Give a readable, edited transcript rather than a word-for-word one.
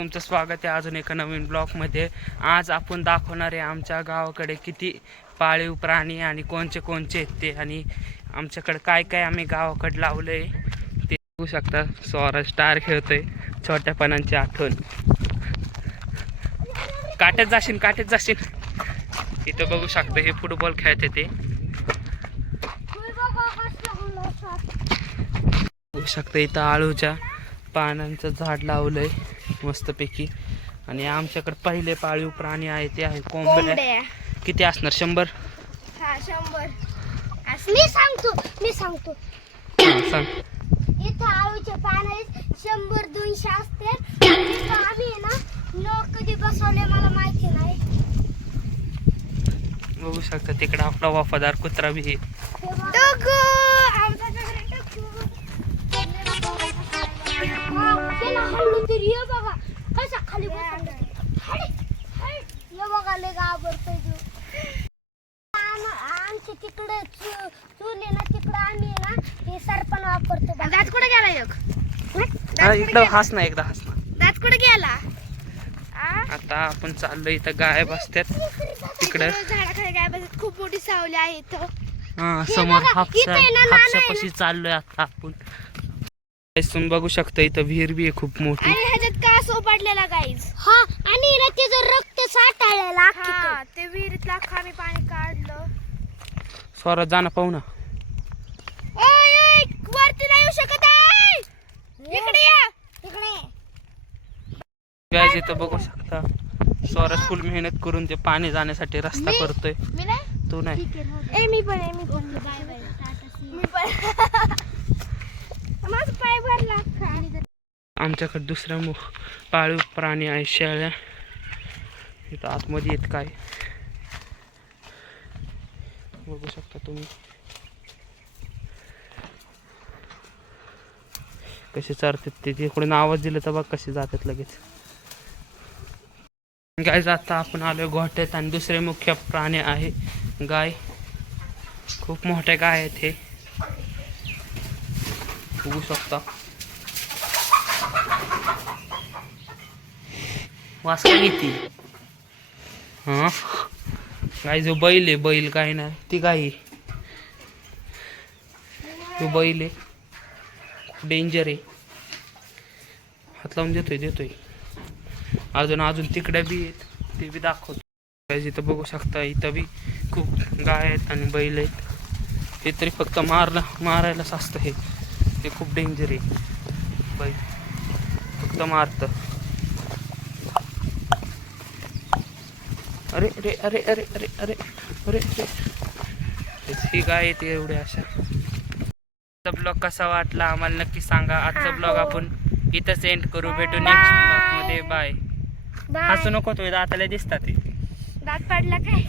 तुमचं स्वागत आहे अजून एका नवीन ब्लॉगमध्ये। आज आपण दाखवणार आहे आमच्या गावाकडे किती पाळीव प्राणी आणि कोणचे कोणचे आहेत ते, आणि आमच्याकडे काय काय आम्ही गावाकडे लावलंय ते बघू शकता। स्वराज स्टार खेळतोय, छोट्यापणाची आठवण। काट्यात जाशील। इथं बघू शकता हे फुटबॉल खेळते ते, बघू शकता। इथं आळूच्या पानांचं झाड लावलंय मस्तपैकी। आणि आमच्याकडे पहिले पाळीव प्राणी आहे ते आहे कोंबड्या। किती असणार? 100? हा 100। मी सांगतो सांग। इथं आळूचे पान आहेत 100-200 असते। तिथं आम्ही ना लोक कधी बसवले मला माहिती नाही। बघू शकता तिकडे आपला वफादार कुत्रा बी आहे। हल्लू तरी बघा कसा खाली बसला। बघा लय घाबरतोय आमच्या तिकडे चुली ना, तिकडे आम्ही ना हे सरपण वापरतो। दात कुठे गेला? इकडं हस ना, एकदा हस ना। दात कुठे गेला? आता आपण चाललो, इथं गाय बसतात तिकडे झाडाखाली गाय बसतात। खूप मोठी सावली आहे इथं। समोर हापशापाशी चाललोय आता आपण। बघू शकता इथं विहीर बी आहे खूप मोठी, आणि ह्याच्यात कास ओपडलेला गाईज। हा, आणि ना त्याचं रक्त साठाळलेला। हा, ते विहिरीतलं अख्खं आम्ही पाणी काढलं। स्वराज जाणं पाहू ना। ओय वरती नाही येऊ शकत आहे, इकडे या, इकडे। गाईज इथं बघू शकता स्वराज फुल मेहनत करून ते पाणी जाण्यासाठी रस्ता करतोय। मी नाही, तू नाही? मी पण माझं पाय भरला। आमच्याकडे दुसरा पाळीव प्राणी आहे शेळ्या। इथं आतमध्ये येत काय बघू शकता तुम्ही, कसे चरतात ते। तिकडून आवाज दिला तर बघ कसे जातात लगेच। गाय आता आपण आलोय गोठ्यात, आणि दुसरे मुख्य प्राणी आहे गाय। खूप मोठ्या गाय आहेत हे, बघू शकता। वास काय घेते? हा गाय जो बैल आहे, बैल गाय ना ती गाय, जो बैल आहे खूप डेंजर आहे। हात लावून देतोय। अजून तिकडे बी आहेत, ते बी दाखवतो। इथं बघू शकता इथं बी खूप गाय आहेत आणि बैल आहेत। हे तरी फक्त मारायलाच असतं हे खूप डेंजर आहे। बैल फक्त मारतं। अरे अरे अरे अरे अरे अरे अरे ही गाय येते एवढे अशा। ब्लॉग कसा वाटला आम्हाला नक्की सांगा। आजचा ब्लॉग आपण इथंच एंड करू। भेटू नेक्स्ट ब्लॉग मध्ये। बाय। हसू नको, तो दाताला दिसतात, दात पडला काय?